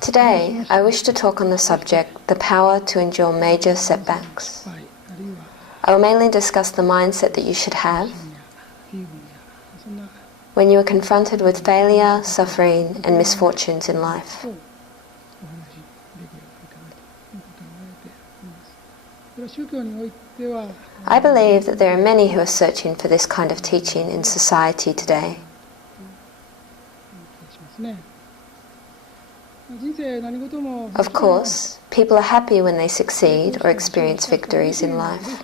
Today, I wish to talk on the subject, the power to endure major setbacks. I will mainly discuss the mindset that you should have when you are confronted with failure, suffering, and misfortunes in life. I believe that there are many who are searching for this kind of teaching in society today. Of course, people are happy when they succeed or experience victories in life.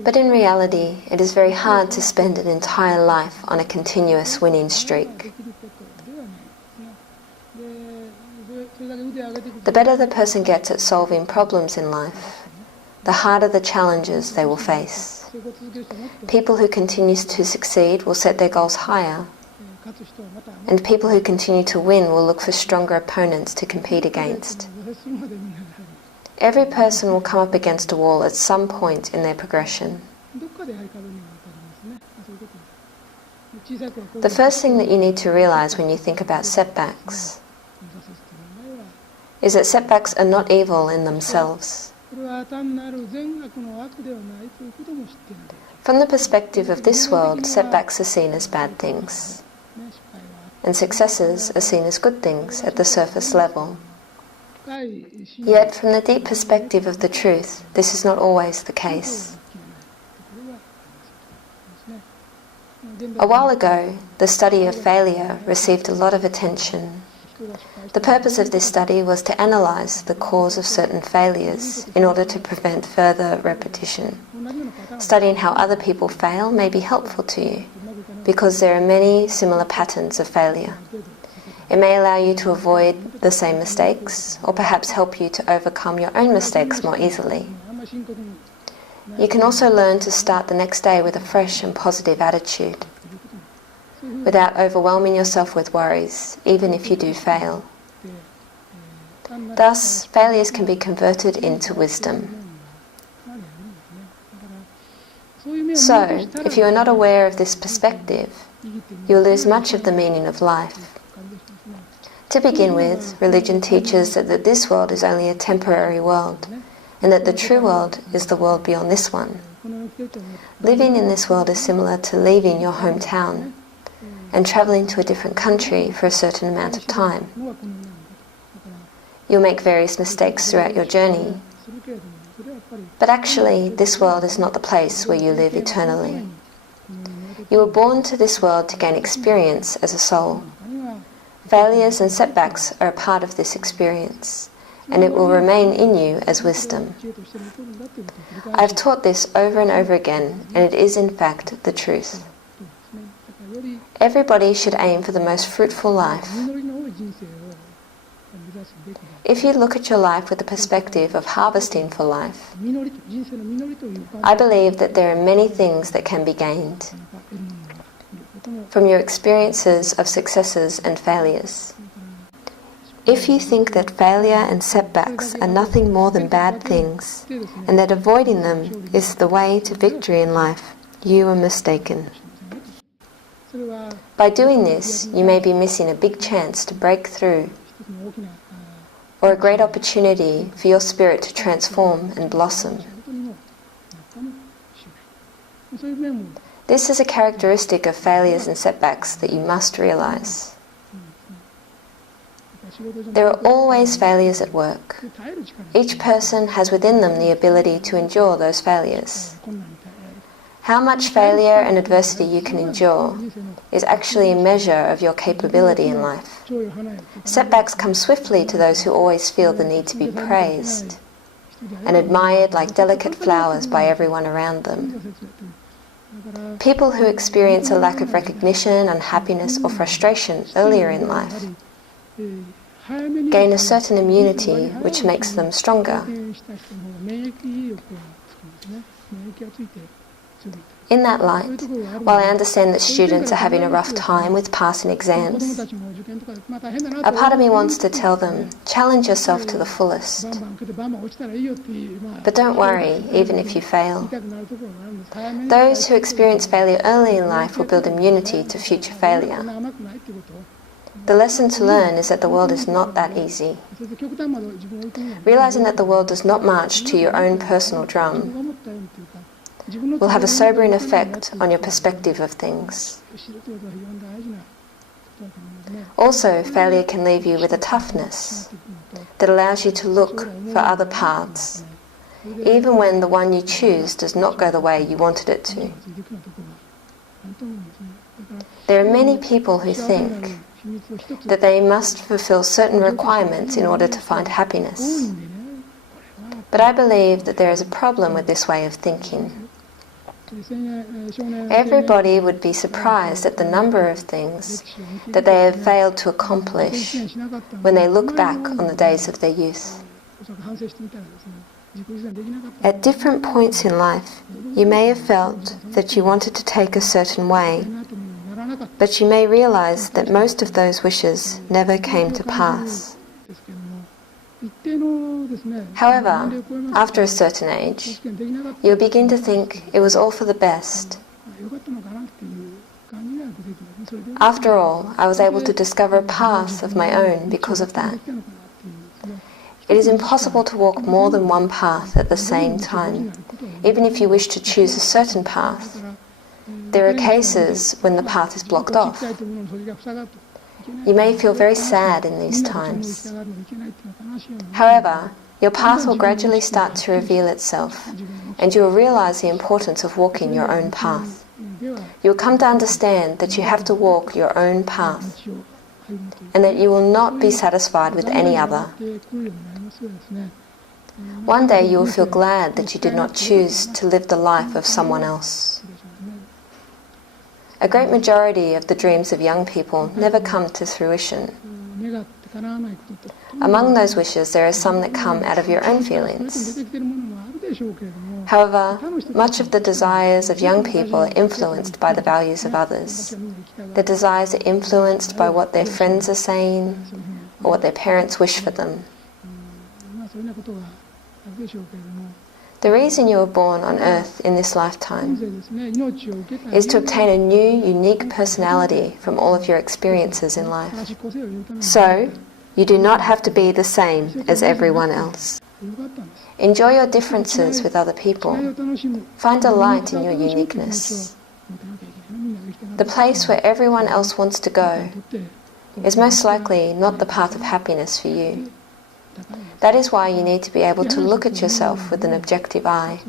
But in reality, it is very hard to spend an entire life on a continuous winning streak. The better the person gets at solving problems in life, the harder the challenges they will face. People who continue to succeed will set their goals higher, and people who continue to win will look for stronger opponents to compete against. Every person will come up against a wall at some point in their progression. The first thing that you need to realize when you think about setbacks is that setbacks are not evil in themselves. From the perspective of this world, setbacks are seen as bad things, and successes are seen as good things at the surface level. Yet, from the deep perspective of the truth, this is not always the case. A while ago, the study of failure received a lot of attention. The purpose of this study was to analyze the cause of certain failures in order to prevent further repetition. Studying how other people fail may be helpful to you, because there are many similar patterns of failure. It may allow you to avoid the same mistakes, or perhaps help you to overcome your own mistakes more easily. You can also learn to start the next day with a fresh and positive attitude, without overwhelming yourself with worries, even if you do fail. Thus, failures can be converted into wisdom. So, if you are not aware of this perspective, you will lose much of the meaning of life. To begin with, religion teaches that this world is only a temporary world, and that the true world is the world beyond this one. Living in this world is similar to leaving your hometown and travelling to a different country for a certain amount of time. You'll make various mistakes throughout your journey, but actually this world is not the place where you live eternally. You were born to this world to gain experience as a soul. Failures and setbacks are a part of this experience, and it will remain in you as wisdom. I have taught this over and over again, and it is in fact the truth. Everybody should aim for the most fruitful life. If you look at your life with the perspective of harvesting for life, I believe that there are many things that can be gained from your experiences of successes and failures. If you think that failure and setbacks are nothing more than bad things, and that avoiding them is the way to victory in life, you are mistaken. By doing this, you may be missing a big chance to break through, or a great opportunity for your spirit to transform and blossom. This is a characteristic of failures and setbacks that you must realize. There are always failures at work. Each person has within them the ability to endure those failures. How much failure and adversity you can endure is actually a measure of your capability in life. Setbacks come swiftly to those who always feel the need to be praised and admired like delicate flowers by everyone around them. People who experience a lack of recognition, unhappiness, or frustration earlier in life gain a certain immunity which makes them stronger. In that light, while I understand that students are having a rough time with passing exams, a part of me wants to tell them, challenge yourself to the fullest. But don't worry, even if you fail. Those who experience failure early in life will build immunity to future failure. The lesson to learn is that the world is not that easy. Realizing that the world does not march to your own personal drum will have a sobering effect on your perspective of things. Also, failure can leave you with a toughness that allows you to look for other paths, even when the one you choose does not go the way you wanted it to. There are many people who think that they must fulfill certain requirements in order to find happiness. But I believe that there is a problem with this way of thinking. Everybody would be surprised at the number of things that they have failed to accomplish when they look back on the days of their youth. At different points in life, you may have felt that you wanted to take a certain way, but you may realize that most of those wishes never came to pass. However, after a certain age, you'll begin to think it was all for the best. After all, I was able to discover a path of my own because of that. It is impossible to walk more than one path at the same time, even if you wish to choose a certain path. There are cases when the path is blocked off. You may feel very sad in these times. However, your path will gradually start to reveal itself, and you will realize the importance of walking your own path. You will come to understand that you have to walk your own path, and that you will not be satisfied with any other. One day you will feel glad that you did not choose to live the life of someone else. A great majority of the dreams of young people never come to fruition. Among those wishes, there are some that come out of your own feelings. However, much of the desires of young people are influenced by the values of others. Their desires are influenced by what their friends are saying or what their parents wish for them. The reason you were born on earth in this lifetime is to obtain a new, unique personality from all of your experiences in life. So, you do not have to be the same as everyone else. Enjoy your differences with other people. Find delight in your uniqueness. The place where everyone else wants to go is most likely not the path of happiness for you. That is why you need to be able to look at yourself with an objective eye.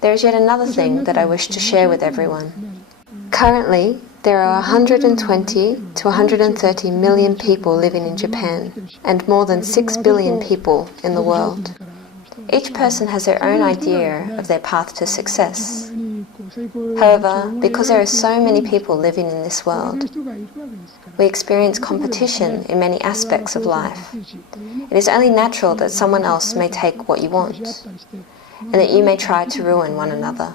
There is yet another thing that I wish to share with everyone. Currently, there are 120 to 130 million people living in Japan, and more than 6 billion people in the world. Each person has their own idea of their path to success. However, because there are so many people living in this world, we experience competition in many aspects of life. It is only natural that someone else may take what you want, and that you may try to ruin one another.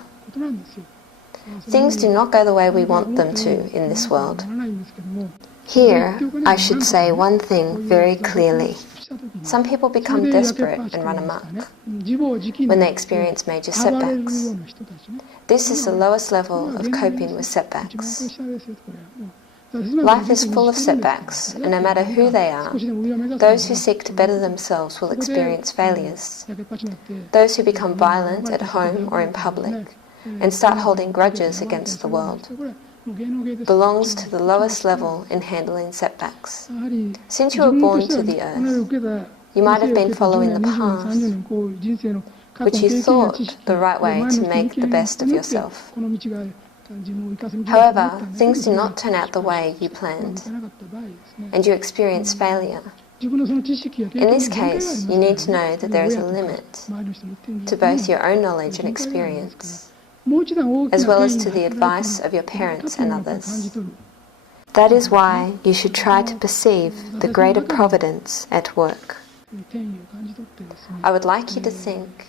Things do not go the way we want them to in this world. Here, I should say one thing very clearly. Some people become desperate and run amok when they experience major setbacks. This is the lowest level of coping with setbacks. Life is full of setbacks, and no matter who they are, those who seek to better themselves will experience failures. Those who become violent at home or in public and start holding grudges against the world belongs to the lowest level in handling setbacks. Since you were born to the earth, you might have been following the path which you thought the right way to make the best of yourself. However, things do not turn out the way you planned, and you experience failure. In this case, you need to know that there is a limit to both your own knowledge and experience, as well as to the advice of your parents and others. That is why you should try to perceive the greater providence at work. I would like you to think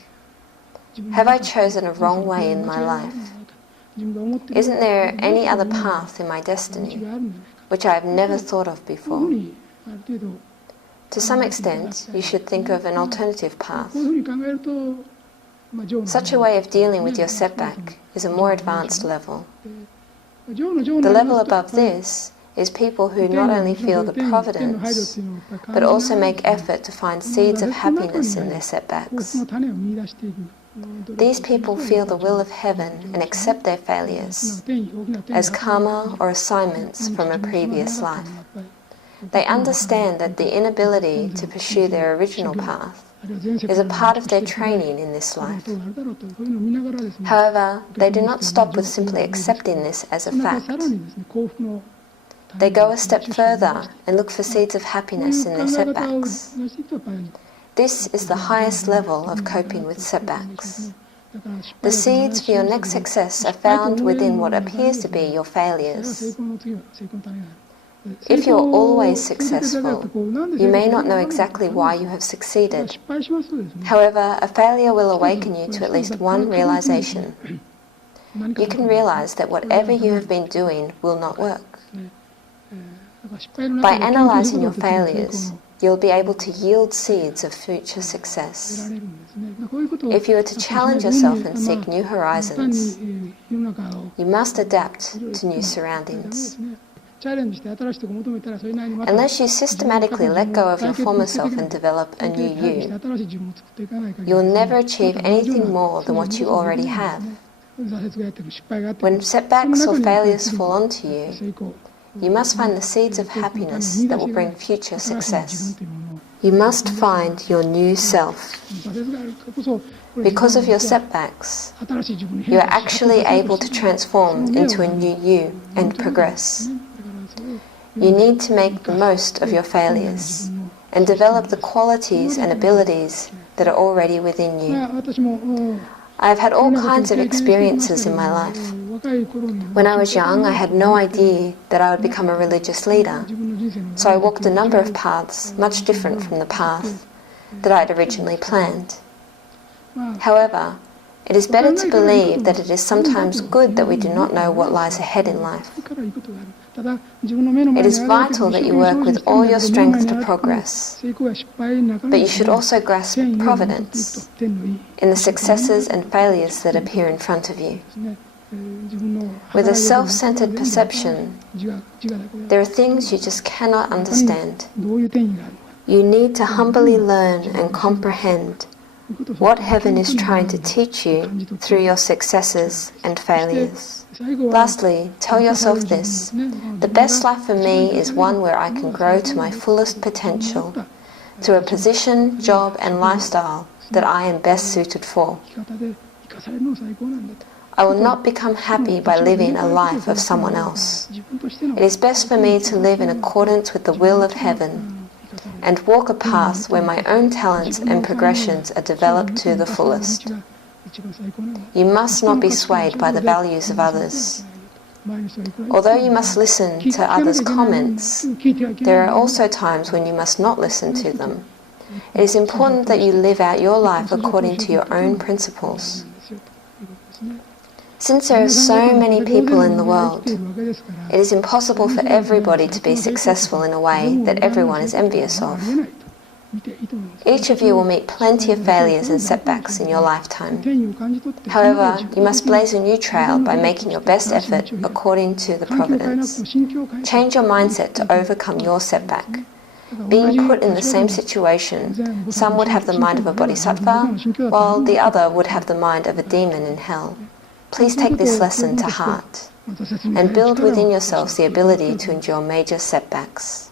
Have I chosen a wrong way in my life? Isn't there any other path in my destiny which I have never thought of before? To some extent, you should think of an alternative path. Such a way of dealing with your setback is a more advanced level. The level above this is people who not only feel the providence, but also make effort to find seeds of happiness in their setbacks. These people feel the will of heaven and accept their failures as karma or assignments from a previous life. They understand that the inability to pursue their original path is a part of their training in this life. However, they do not stop with simply accepting this as a fact. They go a step further and look for seeds of happiness in their setbacks. This is the highest level of coping with setbacks. The seeds for your next success are found within what appears to be your failures. If you're always successful, you may not know exactly why you have succeeded. However, a failure will awaken you to at least one realization. You can realize that whatever you have been doing will not work. By analyzing your failures, you'll be able to yield seeds of future success. If you are to challenge yourself and seek new horizons, you must adapt to new surroundings. Unless you systematically let go of your former self and develop a new you, you'll never achieve anything more than what you already have. When setbacks or failures fall onto you, you must find the seeds of happiness that will bring future success. You must find your new self. Because of your setbacks, you are actually able to transform into a new you and progress. You need to make the most of your failures and develop the qualities and abilities that are already within you. I have had all kinds of experiences in my life. When I was young, I had no idea that I would become a religious leader, so I walked a number of paths much different from the path that I had originally planned. However, it is better to believe that it is sometimes good that we do not know what lies ahead in life. It is vital that you work with all your strength to progress, but you should also grasp providence in the successes and failures that appear in front of you. With a self-centered perception, there are things you just cannot understand. You need to humbly learn and comprehend what heaven is trying to teach you through your successes and failures. Lastly, tell yourself this: the best life for me is one where I can grow to my fullest potential, to a position, job and lifestyle that I am best suited for. I will not become happy by living a life of someone else. It is best for me to live in accordance with the will of heaven and walk a path where my own talents and progressions are developed to the fullest. You must not be swayed by the values of others. Although you must listen to others' comments, there are also times when you must not listen to them. It is important that you live out your life according to your own principles. Since there are so many people in the world, it is impossible for everybody to be successful in a way that everyone is envious of. Each of you will meet plenty of failures and setbacks in your lifetime. However, you must blaze a new trail by making your best effort according to the providence. Change your mindset to overcome your setback. Being put in the same situation, some would have the mind of a bodhisattva, while the other would have the mind of a demon in hell. Please take this lesson to heart and build within yourselves the ability to endure major setbacks.